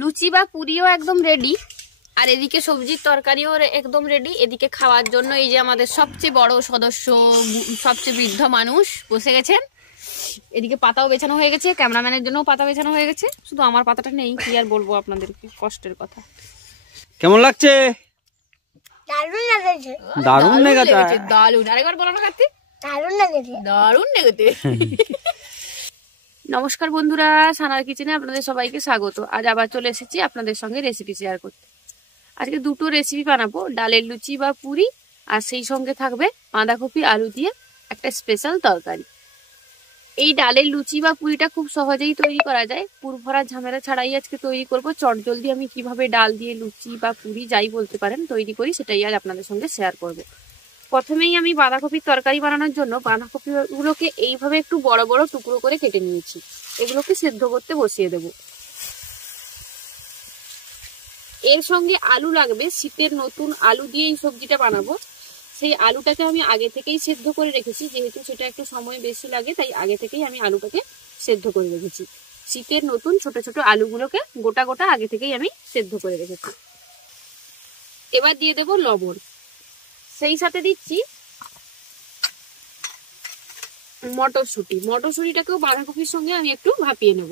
লুচি বা পুরিও একদম রেডি, আর এদিকে সবজির তরকারিও একদম রেডি। এদিকে খাওয়ার জন্য এই যে আমাদের সবচেয়ে বড় সদস্য, সবচেয়ে বৃদ্ধ মানুষ বসে গেছেন। এদিকে পাতাও বেছানো হয়ে গেছে, ক্যামেরাম্যানের জন্য পাতা বেছানো হয়ে গেছে, শুধু আমার পাতাটা নেই। কি আর বলবো আপনাদেরকে, কষ্টের কথা। কেমন লাগছে? দারুণ লাগছে। দারুণ লেগেছে। দারুণ, আরেকবার বলো না কার্তিক। দারুণ লাগছে। দারুণ লেগেছে। নমস্কার বন্ধুরা, সানার কিচেনে আপনাদের সবাইকে স্বাগত। আজ আবার চলে এসেছি আপনাদের সঙ্গে রেসিপি শেয়ার করতে। আজকে দুটো রেসিপি বানাবো, ডালের লুচি বা পুরি, আর সেই সঙ্গে থাকবে বাঁধাকপি আলু দিয়ে একটা স্পেশাল তরকারি। এই ডালের লুচি বা পুরিটা খুব সহজেই তৈরি করা যায়, পুর ভরা ঝামেলা ছাড়াই আজকে তৈরি করব। চটজলদি আমি কিভাবে ডাল দিয়ে লুচি বা পুরি যাই বলতে পারেন তৈরি করি, সেটাই আজ আপনাদের সঙ্গে শেয়ার করব। প্রথমেই আমি বাঁধাকপির তরকারি বানানোর জন্য বাঁধাকপিগুলোকে এইভাবে একটু বড় বড় টুকরো করে কেটে নিয়েছি। এগুলোকে সেদ্ধ করতে বসিয়ে দেব। এর সঙ্গে আলু লাগবে, শীতের নতুন আলু দিয়ে এই সবজিটা বানাবো। সেই আলুটাকে আমি আগে থেকেই সেদ্ধ করে রেখেছি, যেহেতু সেটা একটু সময় বেশি লাগে তাই আগে থেকেই আমি আলুটাকে সেদ্ধ করে রেখেছি। শীতের নতুন ছোট ছোট আলুগুলোকে গোটা গোটা আগে থেকেই আমি সেদ্ধ করে রেখেছি। এবার দিয়ে দেব লবণ, সেই সাথে দিচ্ছি মটরশুঁটি। মটরশুঁটিটাকেও বাঁধাকপির সঙ্গে আমি একটু ভাপিয়ে নেব।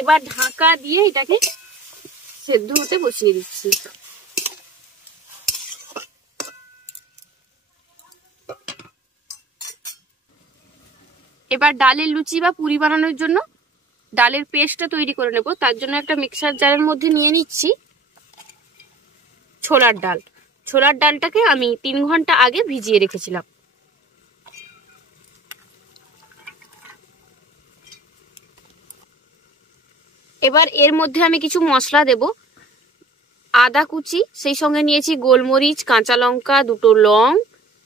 এবার ঢাকা দিয়ে এটাকে সেদ্ধ হতে বসিয়ে দিচ্ছি। এবার ডালের লুচি বা পুরি বানানোর জন্য ডালের পেস্টটা তৈরি করে নেব। তার জন্য একটা মিক্সার জারের মধ্যে নিয়ে নিচ্ছি ছোলার ডাল। ছোলার ডালটাকে আমি 3 ঘন্টা আগে ভিজিয়ে রেখেছিলাম। এবার এর মধ্যে আমি কিছু মশলা দেব। আদা কুচি, সেই সঙ্গে নিয়েছি গোলমরিচ, কাঁচা লঙ্কা, 2টো লং,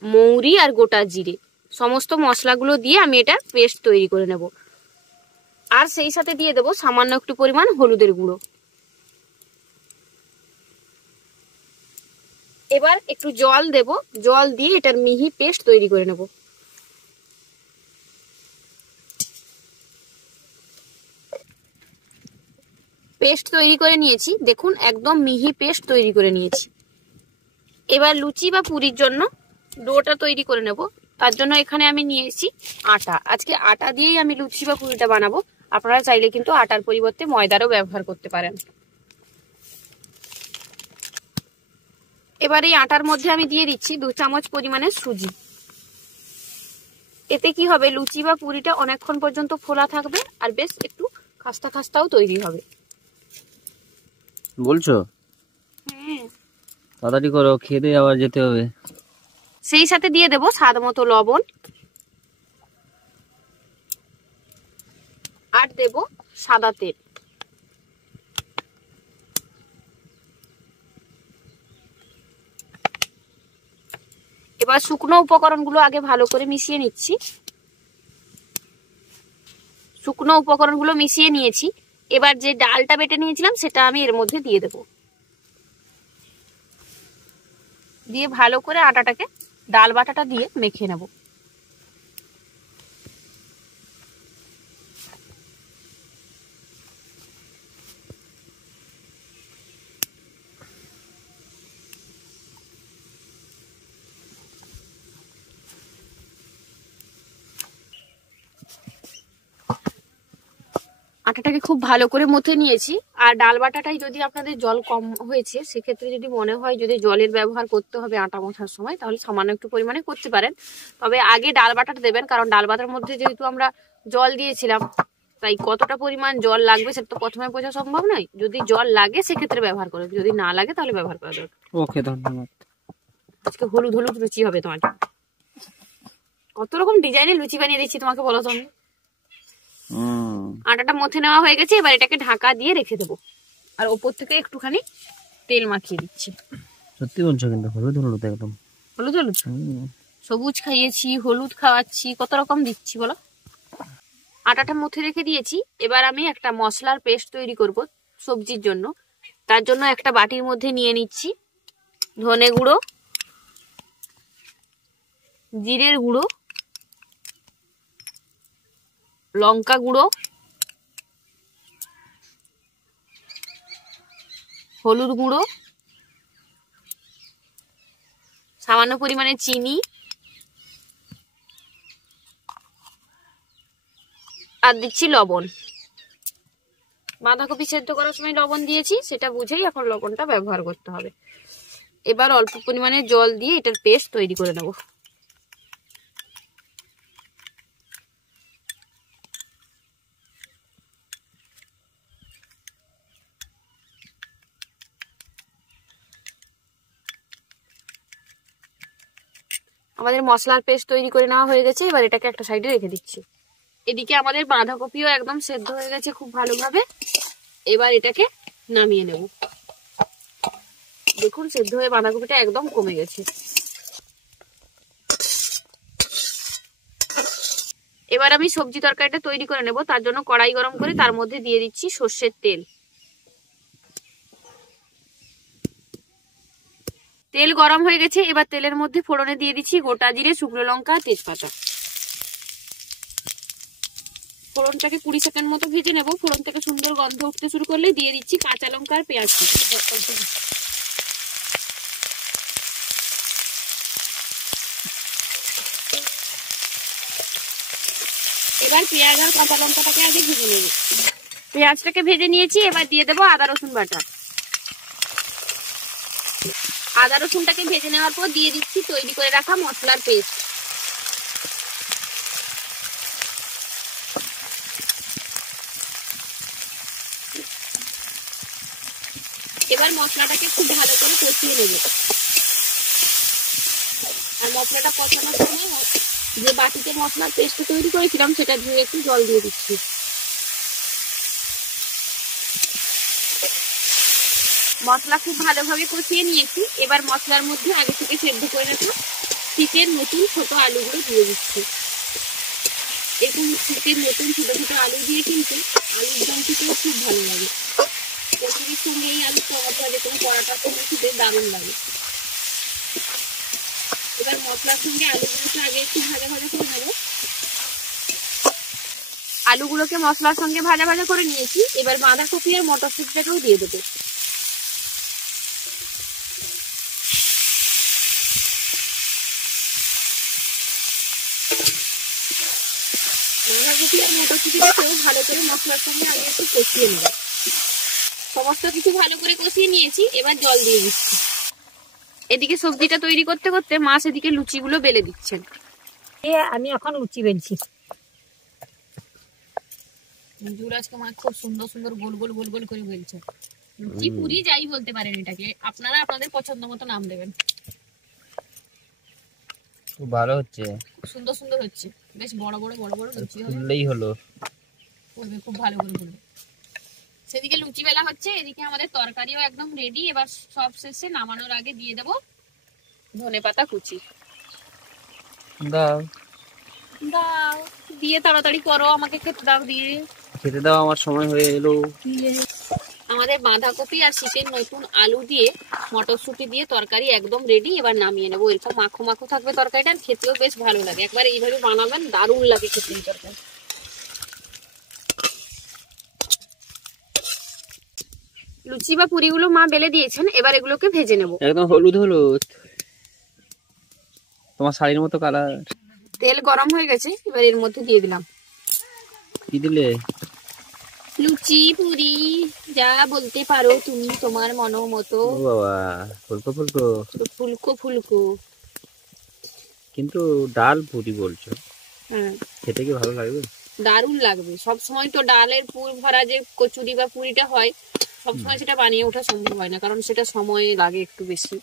মৌরি আর গোটা জিরে। সমস্ত মশলাগুলো দিয়ে আমি এটা পেস্ট তৈরি করে নেব। আর সেই সাথে দিয়ে দেব সামান্য একটু পরিমাণ হলুদের গুঁড়ো। এবার একটু জল দেব, জল দিয়ে এটার মিহি পেস্ট তৈরি করে নেব। পেস্ট তৈরি করে নিয়েছি, দেখুন একদম মিহি পেস্ট তৈরি করে নিয়েছি। এবার লুচি বা পুরির জন্য ডোটা তৈরি করে নেব। তার জন্য এখানে আমি নিয়েছি আটা। আজকে আটা দিয়েই আমি লুচি বা পুরিটা বানাবো। আপনারা চাইলে কিন্তু আটার পরিবর্তে ময়দারও ব্যবহার করতে পারেন। এবার এই আটার মধ্যে আমি দিয়ে দিচ্ছি 2 চামচ পরিমাণের সুজি। এতে কি হবে, লুচি বা পুরিটা অনেকক্ষণ পর্যন্ত ফোলা থাকবে আর বেশ একটু খাস্তা খাস্তাও তৈরি হবে। বলছো? হ্যাঁ, তাড়াতাড়ি করো, খেয়ে দিয়ে আবার যেতে হবে। সেই সাথে দিয়ে দেব স্বাদ মতো লবণ, আর দেব সাদা তেল। এবার শুকনো উপকরণগুলো আগে ভালো করে মিশিয়ে নিচ্ছি। শুকনো উপকরণগুলো মিশিয়ে নিয়েছি। এবার যে ডালটা বেটে নিয়েছিলাম সেটা আমি এর মধ্যে দিয়ে দেব। দিয়ে ভালো করে আটাটাকে ডাল বাটাটা দিয়ে মেখে নেব। আটাটাকে খুব ভালো করে মথে নিয়েছি। আর ডাল বাটাটাই যদি আপনাদের জল কম হয়েছে, সেক্ষেত্রে যদি মনে হয় যদি জলের ব্যবহার করতে হবে আটা মাখার সময়, তাহলে সামান্য একটু পরিমাণে করতে পারেন। তবে আগে ডাল বাটাটা দেবেন, কারণ ডাল বাটার মধ্যে যেহেতু আমরা জল দিয়েছিলাম, তাই কতটা পরিমাণ জল লাগবে সেটা তো প্রথমে বোঝা সম্ভব নয়। যদি জল লাগে সেক্ষেত্রে ব্যবহার করবেন, যদি না লাগে তাহলে ব্যবহার করা দরকার। ওকে, ধন্যবাদ। আজকে হলুদ হলুদ লুচি হবে তোমার। কত রকম ডিজাইনের লুচি বানিয়ে দিচ্ছি তোমাকে, বলো তুমি। আটাটা মথে নেওয়া হয়ে গেছে। এবার এটাকে ঢাকা দিয়ে রেখে দেবো, আর ওপর থেকে একটুখানি তেল মাখিয়ে দিচ্ছি। সত্যি বলছো? কিন্তু হলুদ হলুদ একদম হলুদ হলুদ, সবুজ খাইয়েছি, হলুদ খাওয়াচ্ছি, কত রকম দিচ্ছি বলো। আটাটা মথে রেখে দিয়েছি। এবার আমি একটা মশলার পেস্ট তৈরি করব সবজির জন্য। তার জন্য একটা বাটির মধ্যে নিয়ে নিচ্ছি ধনে গুঁড়ো, জিরের গুঁড়ো, লঙ্কা গুঁড়ো, হলুদ গুঁড়ো, সামান্য পরিমাণে চিনি আর দিচ্ছি লবণ। বাঁধাকপি সেদ্ধ করার সময় লবণ দিয়েছি, সেটা বুঝেই এখন লবণটা ব্যবহার করতে হবে। এবার অল্প পরিমাণে জল দিয়ে এটার পেস্ট তৈরি করে নেব। আমাদের মশলার পেস্ট তৈরি করে নেওয়া হয়ে গেছে, এবার এটাকে একটা সাইডে রেখে দিচ্ছি। এদিকে আমাদের বাঁধাকপিও একদম সেদ্ধ হয়ে গেছে খুব ভালোভাবে। এবার এটাকে নামিয়ে নেব। দেখুন সেদ্ধ হয়ে বাঁধাকপিটা একদম কমে গেছে। এবার আমি সবজি তরকারিটা তৈরি করে নেব। তার জন্য কড়াই গরম করে তার মধ্যে দিয়ে দিচ্ছি সর্ষের তেল। তেল গরম হয়ে গেছে, এবার তেলের মধ্যে ফোড়নে দিয়ে দিচ্ছি গোটা জিরে, শুকনো লঙ্কা, তেজপাতা। ফোড়নটাকে 20 সেকেন্ড মতো ভেজে নেব। ফোড়ন থেকে সুন্দর গন্ধ উঠতে শুরু করলে দিয়ে দিচ্ছি কাঁচা লঙ্কা আর পেঁয়াজ কুচি। এবার পেঁয়াজ আর কাঁচা লঙ্কাটাকে আগে ভেজে নেব। পেঁয়াজটাকে ভেজে নিয়েছি, এবার দিয়ে দেবো আদা রসুন বাটা। আদা রসুনটাকে ভেজে নেওয়ার পর দিয়ে দিচ্ছি তৈরি করে রাখা মশলার পেস্ট। এবার মশলাটাকে খুব ভালো করে কষিয়ে নেব। আর মশলাটা কষানোর সময় যে বাটিতে মশলার পেস্ট তৈরি করেছিলাম সেটা ধুয়ে একটু জল দিয়ে দিচ্ছি। মশলা খুব ভালোভাবে কষিয়ে নিয়েছি। এবার মশলার মধ্যে আগে থেকে সেদ্ধ করে রাখা চিকেন নতুন ছোট আলুগুলো দিয়ে দিচ্ছি। এরকম চিকেন নতুন ছোট ছোট আলু দিয়ে কিন্তু আলুর দম খেতেও খুব ভালো লাগে। কচুরির সঙ্গে এই আলু পরোটা যেরকম পরোটার সঙ্গে খেতে দারুণ লাগে। এবার মশলার সঙ্গে আলুগুলোকে আগে একটু ভাজা ভাজা করে নেব। আলুগুলোকে মশলার সঙ্গে ভাজা ভাজা করে নিয়েছি। এবার বাঁধাকপি আর মটরশুঁটিটাকেও দিয়ে দেবো। বাঁধাকপি আর মটরশুঁটিটাকেও ভালো করে মশলার সঙ্গে আগে একটু কষিয়ে নেব। সমস্ত কিছু ভালো করে কষিয়ে নিয়েছি, এবার জল দিয়ে দিচ্ছি। এদিকে সবজিটা তৈরি করতে করতে মা সেদিকে লুচিগুলো বেলে দিচ্ছেন। আমি এখন লুচি বেলছি। আজকে মা খুব সুন্দর সুন্দর গোল গোল গোল গোল করে বেলছে। লুচি পুরি যাই বলতে পারেন এটাকে, আপনারা আপনাদের পছন্দ মতো নাম দেবেন। খুব ভালো হচ্ছে, খুব সুন্দর সুন্দর হচ্ছে, বেশ বড় বড় বড় বড় লুচি খুললেই হলো। করবে খুব ভালো করে করবে। সেদিকে লুচি বেলা হচ্ছে, এদিকে আমাদের তরকারিও একদম রেডি। এবার সব শেষে নামানোর আগে দিয়ে দেবো ধনেপাতা কুচি। দাও দাও, দিয়ে তাড়াতাড়ি করো, আমাকে খেতে দাও, দিয়ে খেতে দাও, আমার সময় হয়ে এলো। আমাদের বাঁধাকপি আর শীতের নতুন আলু দিয়ে মটরশুঁটি দিয়ে তরকারি একদম রেডি। এবার নামিয়ে নেবো। এরকম মাখো মাখো থাকবে তরকারিটা, খেতেও বেশ ভালো লাগে। একবার এইভাবে বানাবেন, দারুণ লাগে খেতে এই তরকারি। লুচি বা পুরিগুলো মা বেলে দিয়েছেন, এবার এগুলোকে ভেজে নেব। একদম হলুদ হলুদ, তোমার শাড়ির মতো কালার। তেল গরম হয়ে গেছে, এবার এর মধ্যে দিয়ে দিলাম। কি দিলে? লুচি পুরি যা বলতে পারো তুমি, তোমার মন মতো। ও বাবা, ফুলকো ফুলকো। ফুলকো ফুলকো। কিন্তু ডাল পুরি বলছো, হ্যাঁ খেতে কি ভালো লাগবে? দারুণ লাগবে। সব সময় তো ডালের পুর ভরা যে কচুরি বা পুরিটা হয়, সবসময় সেটা বানিয়ে ওঠা সম্ভব হয় না, কারণ সেটা সময় লাগে একটু বেশি।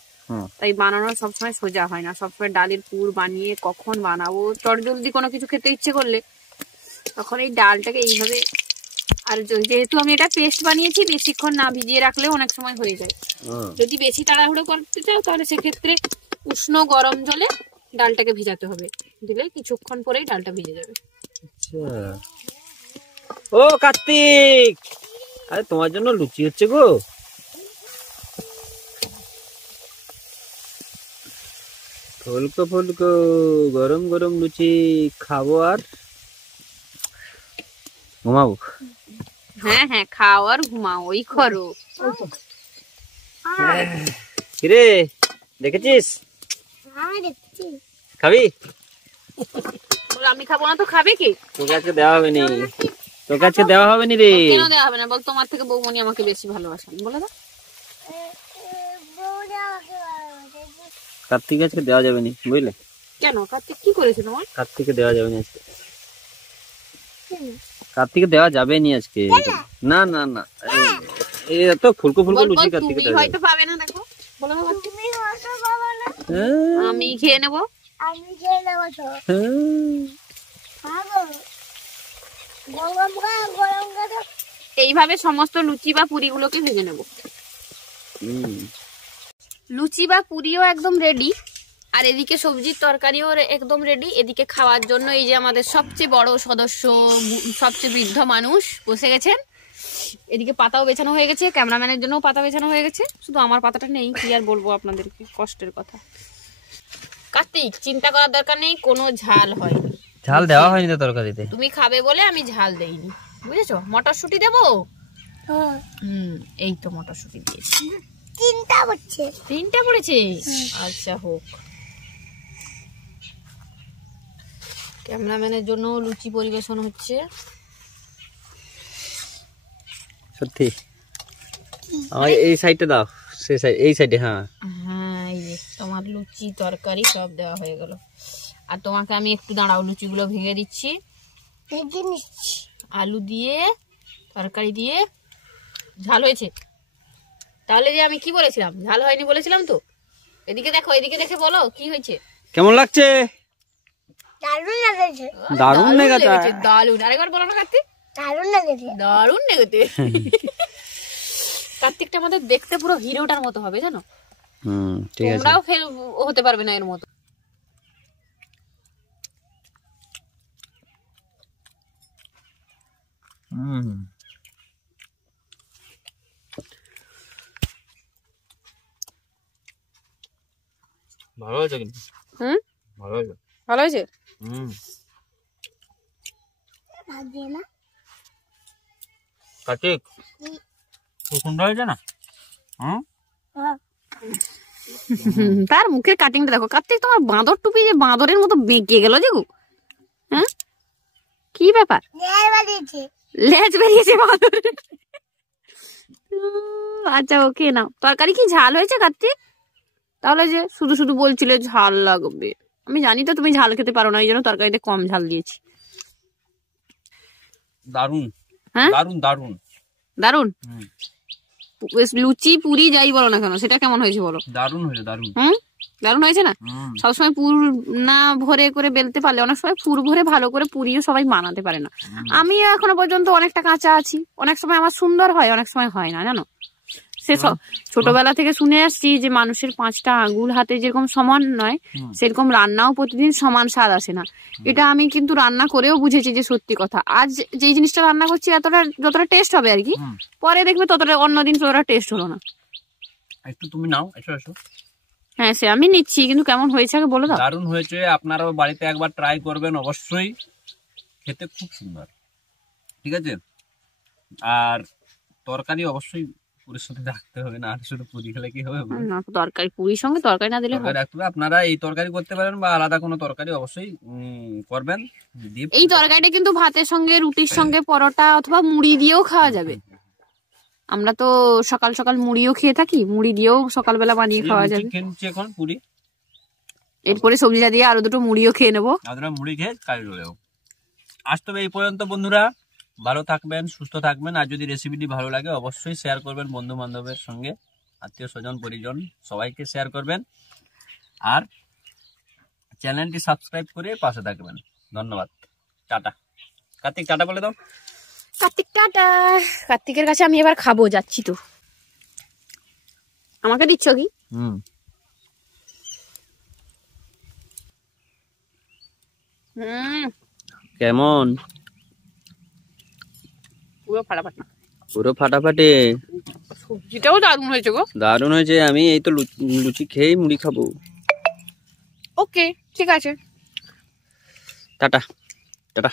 তাই বানানো সবসময় সোজা হয় না। সবসময় ডালের পুর বানিয়ে কখন বানাবো, চটজলদি কোনো কিছু খেতে ইচ্ছে করলে তখন এই ডালটাকে এইভাবে। আর যেহেতু আমি এটা পেস্ট বানিয়েছি, বেশিক্ষণ না ভিজিয়ে রাখলেও অনেক সময় হয়ে যায়। যদি বেশি তাড়াহুড়ো করতে চাও তাহলে সেক্ষেত্রে উষ্ণ গরম জলে ডালটাকে ভিজাতে হবে, দিলে কিছুক্ষণ পরেই ডালটা ভিজে যাবে। ও কার্তিক, আরে তোমার জন্য লুচি হচ্ছে গো। ফুলকো ফুলকো গরম গরম লুচি খাবো। আর ঘুমাবো। হ্যাঁ হ্যাঁ, খাও আর ঘুমাও, ওই করো। কিরে দেখেছিস? হ্যাঁ দেখছি। খাবি? বল আমি খাবো না তো খাবে কি? তোকে আজকে দেওয়া হবে নি, তোকে আজকে দেওয়া হবে নি রে। কেন দেওয়া হবে না? বল তোমার থেকে বৌমনি আমাকে বেশি ভালোবাসেন, বলে দাও। বউরা আমাকে ভালোবাসে। কার্তিক আজকে দেওয়া যাবে নি, বুঝলে? কেন, কার্তিক কি করেছে তোমার? কার্তিকে দেওয়া যাবে না আজকে, কার্তিকে দেওয়া যাবে নি আজকে। না না না, এই তো ফুলকো ফুলকো বল, লুচি বল, কার্তিকে তুমি দেওয়া যাবে। হয়তো পাবে না, দেখো বলে দাও। তুমি হয়তো বাবা না, আমি খেয়ে নেবো। আমি খেয়ে নেবো তো। খাবো। গরম খা, গরম খা তো। এইভাবে সমস্ত লুচি বা পুরিগুলোকে ভেজে নেব। লুচি বা পুরিও একদম রেডি, আর এদিকে সবজির তরকারিও একদম রেডি। এদিকে খাওয়ার জন্য এই যে আমাদের সবচেয়ে বড় সদস্য, সবচেয়ে বৃদ্ধ মানুষ বসে গেছেন। এদিকে পাতাও বেছানো হয়ে গেছে, ক্যামেরাম্যানের জন্য পাতা বেছানো হয়ে গেছে, শুধু আমার পাতাটা নেই। কি আর বলবো আপনাদেরকে, কষ্টের কথা। কার্তিক, চিন্তা করার দরকার নেই, কোনো ঝাল হয়নি। ঝাল দেওয়া হয়নি তো তরকারিতে। তুমি খাবে বলে আমি ঝাল দেইনি, বুঝেছো? মটরশুঁটি দেবো। এই তো মটরশুঁটি দিয়েছি। চিন্তা করছে। 3টা পড়েছে, আচ্ছা হোক। ক্যামেরাম্যানের জন্য লুচি পরিবেশন হচ্ছে। সত্যি আমার এই সাইডটা দাও, সেই সাইড, এই সাইডে। হ্যাঁ হ্যাঁ, এই যে তোমার লুচি তরকারি সব দেওয়া হয়ে গেল। আর তোমাকে আমি একটু দাঁড়াও, লুচিগুলো ভেঙে দিচ্ছি। ভেজে নিচ্ছি। আলু দিয়ে তরকারি দিয়ে। ঝাল হয়েছে? তাহলে যে আমি কি বলেছিলাম, ঝাল হয়নি বলেছিলাম তো। এদিকে দেখো, এদিকে দেখে বলো কি হয়েছে। কেমন লাগছে? দারুণ লেগেছে। দারুণ লেগেছে। দারুণ। আরেকবার বলো না কার্তিক। দারুণ লেগেছে। দারুণ লেগেছে। কার্তিকটা আমাদের দেখতে পুরো হিরোটার মতো হবে, জানো? ঠিক আছে। তোমরাও ফেল হতে পারবে না এর মতো। ভালো হয়েছে কিন্তু। ভালো হয়েছে। ভালো হয়েছে। ভাজে না। কার্তিক খুব সুন্দর হয়েছে না? তার মুখের কাটিংটা দেখো। কার্তিক, তোমার বাঁদর টুপি যে বাঁদরের মতো বেঁকে গেল যে গো। হ্যাঁ, কি ব্যাপার? লেজ বেরিয়েছে বাঁদরের। আচ্ছা ওকে নাও। তরকারি কি ঝাল হয়েছে কার্তিক? তাহলে যে শুধু শুধু বলছিলে ঝাল লাগবে, আমি জানি তো তুমি ঝাল খেতে পারো না, এই জন্য তরকারিতে কম ঝাল দিয়েছি। দারুন। হ্যাঁ দারুন দারুন দারুন। লুচি পুরি যাই বলো না কেন, সেটা কেমন হয়েছে বলো? দারুন হয়েছে, দারুন। দারুণ হয়েছে না? সবসময় পুর না ভরে করে বেলতে পারলে, অনেক সময় পুর ভরে ভালো করে পুরিও সবাই বানাতে পারে না। আমিও এখনো পর্যন্ত অনেকটা কাঁচা আছি। অনেক সময় আমার সুন্দর হয়, অনেক সময় হয় না, জানো? সে ছোটবেলা থেকে শুনে আসছি যে মানুষের 5টা আঙ্গুল হাতে যেরকম সমান নয়, সেরকম রান্নাও প্রতিদিন সমান স্বাদ আসে না। এটা আমি কিন্তু রান্না করেও বুঝেছি যে সত্যি কথা। আজ যেই জিনিসটা রান্না করছি এতটা যতটা টেস্ট হবে আর কি, পরে দেখবে ততটা অন্যদিন ততটা টেস্ট হলো না। একটু তুমি নাও, এসো এসো। হ্যাঁ, সে আমি নিচ্ছি, কিন্তু কেমন হয়েছে আগে বলে দাও। দারুণ হয়েছে, আপনারাও বাড়িতে একবার ট্রাই করবেন অবশ্যই, খেতে খুব সুন্দর। ঠিক আছে, আর তরকারি অবশ্যই পুরির সাথে রাখতে হবে, না শুধু পুরি খেলে কি হবে? তরকারি পুরির সঙ্গে তরকারি না দিলে রাখতে হবে। আপনারা এই তরকারি করতে পারেন বা আলাদা কোনো তরকারি অবশ্যই করবেন। এই তরকারিটা কিন্তু ভাতের সঙ্গে, রুটির সঙ্গে, পরোটা অথবা মুড়ি দিয়েও খাওয়া যাবে। আমরা তো সকাল সকাল মুড়িও খেয়ে থাকি, মুড়ি দিয়েও সকালবেলা বানিয়ে খাওয়া যাবে। এখন পুরি, এরপরে সবজিটা দিয়ে আরো দুটো মুড়িও খেয়ে নেবো। আপনারা মুড়ি খেয়ে কাজ রয়েও। আজ তবে এই পর্যন্ত বন্ধুরা, ভালো থাকবেন, সুস্থ থাকবেন। আর যদি রেসিপিটি ভালো লাগে অবশ্যই শেয়ার করবেন বন্ধু বান্ধবের সঙ্গে, আত্মীয় স্বজন পরিজন সবাইকে শেয়ার করবেন। আর চ্যানেলটি সাবস্ক্রাইব করে পাশে থাকবেন। ধন্যবাদ, টাটা। কার্তিক টাটা বলে দাও। কার্তিক টাটা। কার্তিকের কাছে আমি এবার খাবো, যাচ্ছি তো। আমাকে দিচ্ছ কি? কেমন? পুরো ফাটাফাটি। পুরো ফাটাফাটি। সবজিটাও দারুণ হয়েছে গো। দারুণ হয়েছে। আমি এই তো লুচি খেয়েই মুড়ি খাবো। ওকে, ঠিক আছে। Tata tata.